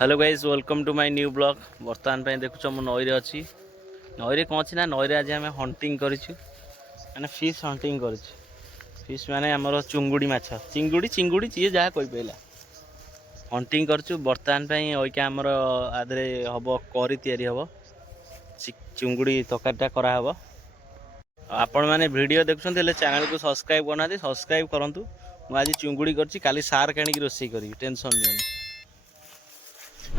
Hello guys welcome to my new blog. बर्तमान पे देखुच मु नई अच्छी नई कौन अच्छी ना नई आज आम हंटिंग कर फिश हंटिंग कर फिश माने आमर चुंगुड़ी माछ चिंगुड़ी चिंगुड़ी जी जहाँ कही पाला हंटिंग करचु। बर्तमान पे आमर आदे हम करी तैयारी हम चुंगुड़ी तरकारीटा कराहब। आपण मैंने वीडियो देखुं चैनल को सब्सक्राइब करना सब्सक्राइब करूँ। मुझे चुंगुड़ी कर सार्क आनिक रोसे करी टेंशन नहीं।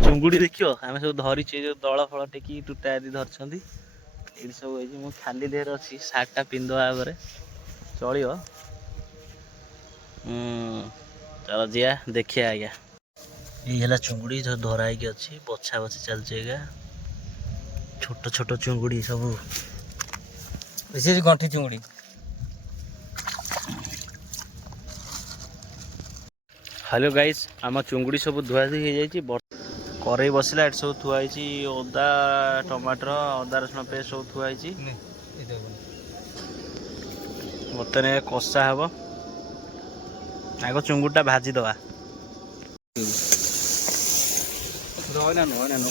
चुंगुड़ी देखियो आम सब धरीचे जो दल फल टेकी टूटा आदि धरछंती ये सब है। खाली देहर अच्छी सार्टा पिंधवा भाव चलो चलो जिया देखिए आज्ञा ये चुंगुड़ी जो धराई अच्छी बछा बछी चलती आज्ञा छोट छोट चुंगुड़ी सब गंठी चुंगुड़ी। हेलो गाइस आम चुंगुड़ी सब धुआ धुई हो जाए करेई बसला ये सब थुआई अदा टमाटर अदा रसुण पेस्ट सब थुआई बर्तमान कषा हम आग चुंगुड़टा भाजीदवा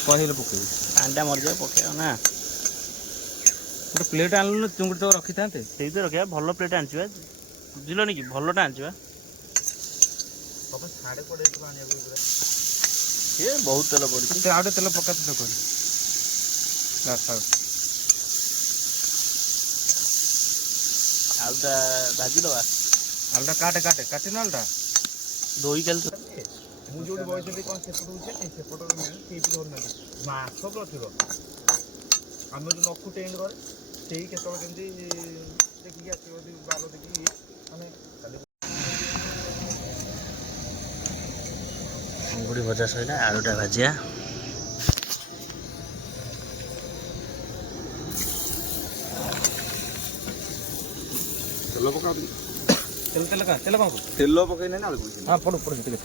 पानी मरीजा पकेगा ना प्लेट आनलु चुंगुड़ी तो रखी था से रखा भल प्लेट आनी बुझल कि भलटा आनी ये बहुत तेल पड़ी आउटे तेल पका आलुटा भाजीदवा आलुटा काटे काटे काटे ना आलुटा धोई कल ମୁଁ ଯୋଉଠି ବସିଥିଲି କଣ ସେପଟ ଉଠେନି ସେପଟ ସେଇଠି ଧରୁନାହାନ୍ତି ମାଛ ପୁରା ଥିବ ଆମେ ଯୋଉ ନଖୁ ଟେଣ୍ଡ କରେ ସେଇ କେତେବେଳେ କେମିତି ଦେଖିକି ଆସିବ ବାର ଦେଖିକି ଆମେ चिंगुड़ी भजा सैला आलुटा भाजिया तेल पका तेल तेल का तेल कौन तेल पकई ना आलू हाँ पड़ पड़ ठीक है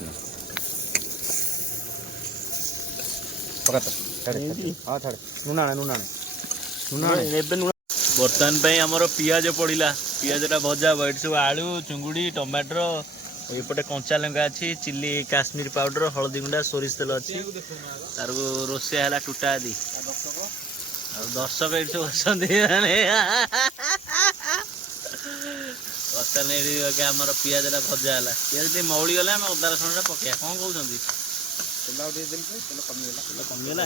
पका तो हाँ छाड़े नुनाणे नुनाणे बर्तमान पे आमर पियाज पड़ा पियाजटा भजा हम ये सब आलू चुंगुड़ी टमाटर एपटे कंचा लंका अच्छी चिल्ली काश्मीर पाउडर हलदी गुंडा सोरिष तेल अच्छी तार रोसे है टूटा आदि दर्शक ये सब बर्तमान आमर पियाजटा भजा है पियाज टे मौली गले आम अदा रसुण पकड़ा कौन कहते तेल कमीगला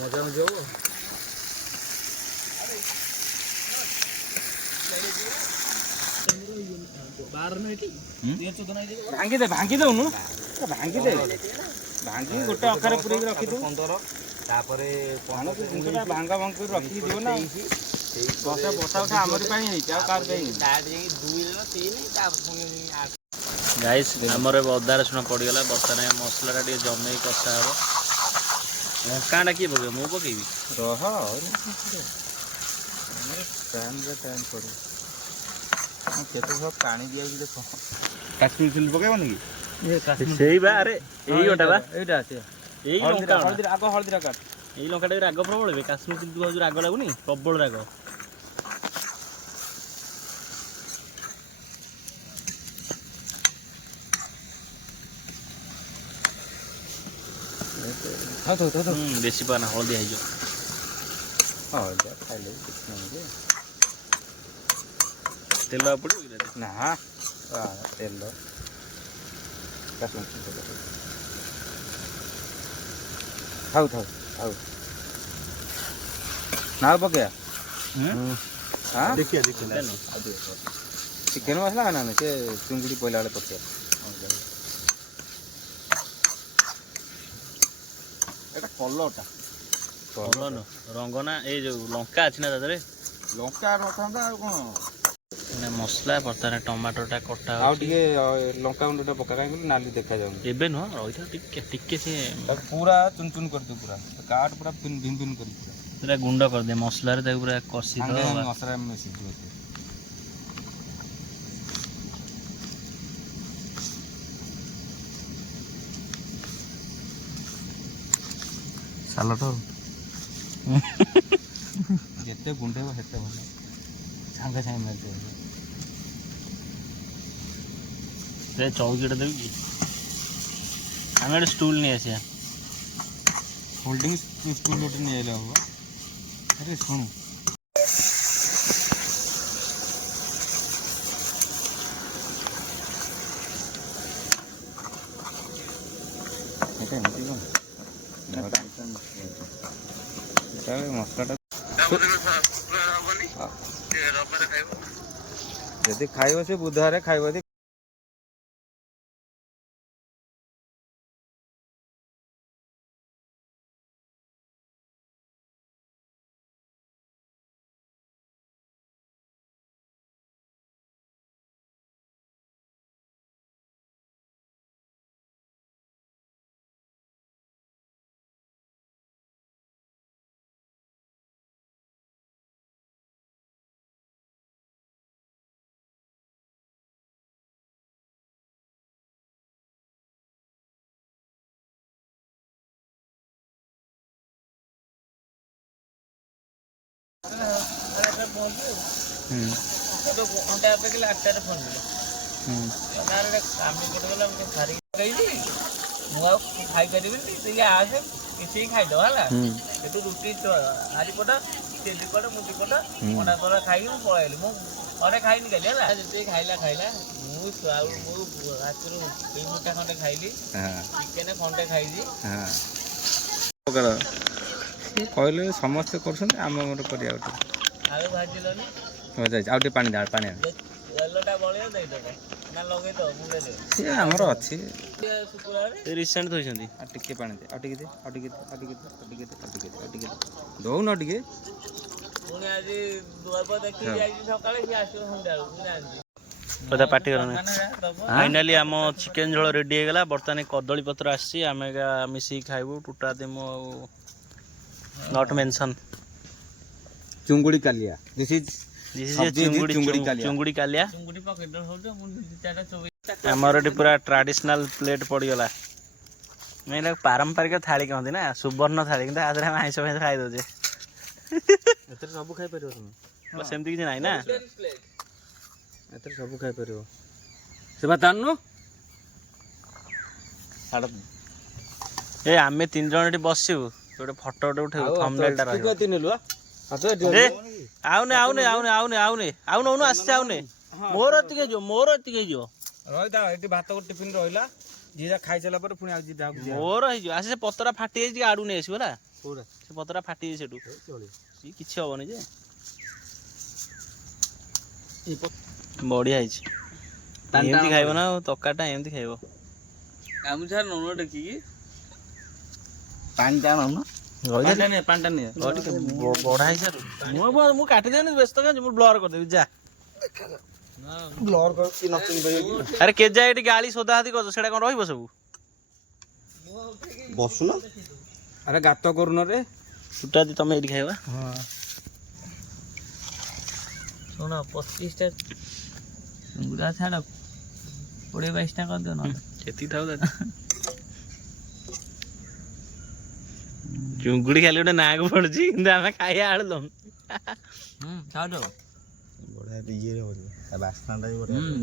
मजा मजा हो भांगी दे भांगी दउनु भांगी दे भांगी गोटे अखारे पुरे रखी दउ 15 तापरे पानो के जिंसटा भांगा भांग कर रखी दियो ना बसा बसा उठा हमरी पाई नहीं क्या कार गई स्टार्ट जे 2 रे 3 ता पुनी 8 गाइस हमर अदा रसुण पड़गला बर्तमान मसलाटा टे जमे कषा हम लंकाटा किए पके मु पकेबी रह टाइम रे टाइम पड़े केते सब पानी दिया कि देखो काश्मीर चिल्ली पकेबो कि ये काश्मीर सेई बा अरे एई ओटा बा एटा আছে एई लंका हळदी आगो हळदी काट एई लंकाटा राग प्रबल बे काश्मीर चिल्ली बहुत राग लागुनी प्रबल राग हाँ तो बेसी पाना हल्दी है जो हाँ खाइले तेल पड़ो ना तेल खाऊ खाऊ खाऊ ना पकया हाँ देखिए देखिए चिकेन मसला ना से चुंगुड़ी पहला वाले पकया कलरटा कलर रंग ना ये जो लंका अच्छी ना तादरे लंका रखा कौन मसला बर्तमान टमाटोटा कटा आउ टिके लंका गुंडटा पका कहीं नाली देखा जाउन एबे न रही टिके टिके से पूरा चुन चुन कर दे पूरा काट पूरा भिन भिन कर पूरा गुंड कर दे मसला रे ताको पूरा कसी दो मसला में सिद्धि सालट जिते गुंडेब हेते भल सांगे सांगे मिलते ସେ ଚୌକିଟା ଦେବି କି ଆମେ ଗୋଟେ ଷ୍ଟୁଲ୍ ନେଇ ଆସିବା ହୋଲ୍ଡିଂ ଷ୍ଟୁଲ୍ ଗୋଟେ ନେଇଆଇଲେ ହବ। ଆରେ ଶୁଣୁ ମସଲାଟା ଯଦି ଖାଇବ ସେ ବୁଧବାରେ ଖାଇବ ଯଦି ଘଣ୍ଟା ଅପେକ୍ଷା 8টাରେ ଫୋନ୍ ମୁଁ ଆଉ ଖାଇପାରିବିନି ଟିକେ ଆସେ ମିଶେଇକି ଖାଇଦେବ ହେଲା ସେଠୁ ରୁଟି ହାରିପଟ ସେ ଦିପଟ ମୁଁ ଦିପଟ ଅଣ୍ଡା ତରା ଖାଇକି ମୁଁ ପଳେଇଲି ମୁଁ ଅଣ୍ଡା ଖାଇନି କାଲି ହେଲା ଯେତିକି ଖାଇଲା ମୁଁ ହାତରୁ 2 ମୁଠା ଖଣ୍ଡେ ଖାଇଲି ଚିକେନ ଖଣ୍ଡେ ଖାଇଲି କହିଲେ ସମସ୍ତେ କରୁଛନ୍ତି ଆମ ଘର କରିବା ଗୋଟେ ଆଳୁ ଭାଜିଲନି ଆଉ ଟିକେ ପାଣି ପାଣି ତେଲଟା ବଳିବ ଦେଇଦେବ ନା ଲଗେଇଦେବ ମୁଁ ଦେଇଦେବି ସିଏ ଆମର ଅଛି ରିସେଣ୍ଟ ଧୋଇଛନ୍ତି ଆଉ ଟିକେ ପାଣି ଦେ ଆଉ ଟିକେ ଦଉନ ଟିକେ ପୁଣି ଆଜି ଦୁଆର ଦେଖିକି ଯାଇଛି ସକାଳେ ସିଏ ଆସିବ ସନ୍ଧ୍ୟାବେଳକୁ ମୁଁ ଜାଣିଛି କଥା ପାଟି କରନା ଫାଇନାଲି ଆମ ଚିକେନ ଝୋଳ ରେଡି ହେଇଗଲା ବର୍ତ୍ତମାନ କଦଳୀ ପତ୍ର ଆସିଛି ଆମେ ମିଶିକି ଖାଇବୁ ଟୁଟା ଦେମୁ ଆଉ ନଟ୍ ମେନସନ୍ ଚୁଙ୍ଗୁଡ଼ି କାଲିଆ ଚୁଙ୍ଗୁଡ଼ି କାଲିଆ ଆମର ଏଠି ପୁରା ଟ୍ରାଡିସନାଲ ପ୍ଲେଟ୍ ପଡ଼ିଗଲା ମାନେ ପାରମ୍ପରିକ ଥାଳି କହନ୍ତି ନା ସୁବର୍ଣ୍ଣ ଥାଳି କିନ୍ତୁ ଆଦେହରେ ଆମେ ଆଇଁଷ ଫାଇଁଷ ଖାଇ ଦେଉଛେ ଏଥିରେ ସବୁ ଖାଇପାରିବ ତମେ ସେମିତି କିଛି ନାହିଁ ନା ଏଥିରେ ସବୁ ଖାଇପାରିବ ସେ ବା ତାନୁ ଏ ଆମେ 3 ଜଣ ଏଠି ବସିବୁ ଗୋଟେ ଫଟୋ ଗୋଟେ ଉଠେଇବୁ ଥମ୍ବନେଲଟା ରହିବ ଆଉନେ ଆସିছে ଆଉନେ ମୋର ଏତିକି ହେଇଯିବ ରହିଥା ଏଠି ଭାତ ଗୋଟେ ଟିଫିନ ରହିଲା ଯିଏ ଖାଇସାରିଲା ପରେ ପୁଣି ଆଉ ମୋର ହେଇଯିବ ଆସି ସେ ପତରା ଫାଟି ଯାଇଛି ଆଡୁ ନେଇ ଆସିବ ହେଲା ସେ ପତରା ଫାଟି ଯାଇଛି ସେଠୁ କିଛି ହବନି ଯେ ବଢିଆ ହେଇଛି ଏମିତି ଖାଇବ ନା ତରକାରୀଟା ଏମିତି ଖାଇବ ଗାମୁଛା ନଉନ ଦେଖିକି ପାଣିଟା ନଉନ ପାଣିଟା ନିଏ ଟିକେ ବଢା ହେଇସାରୁ ମୁଁ କାଟିଦେବିନି ବ୍ୟସ୍ତ କାହିଁ ମୁଁ ବ୍ଲର କରିଦେବି ଯା ଆରେ କେଜା ଏଠି ଗାଳି ସୋଦା ହାତି କରୁଛ ସେଇଟା କଣ ରହିବ ସବୁ ବସୁନ ଆରେ ଗାତ କରୁନ ରେ ଟୁଟା ତମେ ଏଇଠି ଖାଇବା ଶୁଣ 25ଟା ଚୁଙ୍ଗୁଡ଼ା ଛାଡ଼ 20-22ଟା କରିଦିଅ ନହେଲେ କେତିକି ଥାଉ ଚୁଙ୍ଗୁଡ଼ି ଖାଲି ଗୋଟେ ନାଁକୁ ପଡୁଛି କିନ୍ତୁ ଆମେ ଖାଇବା ଆଳୁଦମ୍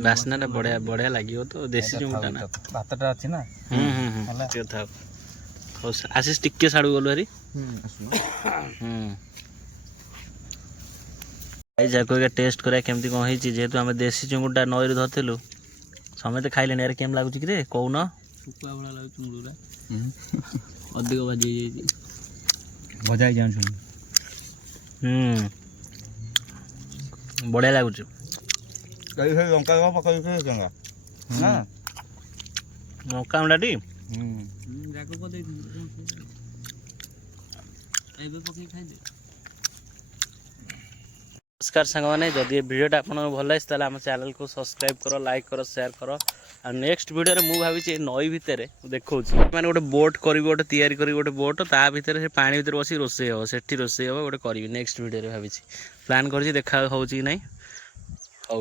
ବାସ୍ନାଟା ବଢିଆ ଲାଗିବ ତ ଦେଶୀ ଚୁଙ୍ଗୁଡା ନା ଭାତଟା ଅଛି ନା ଥାଉ ହଉ ଆଶିଷ ଟିକେ ସାଡ଼ୁ ଗଲୁ ହାରି ଯାକୁ ଏକା ଟେଷ୍ଟ କରିବା କେମିତି କ'ଣ ହେଇଛି ଯେହେତୁ ଆମେ ଦେଶୀ ଚୁଙ୍ଗୁଡିଟା ନଈରୁ ଧରିଥିଲୁ ସମସ୍ତେ ଖାଇଲେଣି ଆରେ କେମିତି ଲାଗୁଛି କିରେ କହୁନ ଶୁଖୁଆ ଭଳିଆ ଲାଗୁଛି ଚୁଙ୍ଗୁଡିଟା ଅଧିକ ଭାଜି ହେଇଯାଇଛି ଭଜା ହେଇଯାଉଛି ବଢ଼ିଆ ଲାଗୁଛି ଲଙ୍କା ଲଙ୍କା ଗୁଣ୍ଡାଟି नमस्कार सांगने जदि भिडियोटा आपको भल लगे ताले आम चैनल को सब्सक्राइब करो लाइक करो शेयर करो और नेक्स्ट वीडियो रे मु भावी नई भितर देखो मैंने गोटे बोट करी गोटे तैयारी करी गोटे बोट ता भितर से पानी भितर बस रोसे हम सेठी रोसे हम गोटे करी नेक्स्ट वीडियो भावी प्लान कर देखा हो कि नहीं हौ।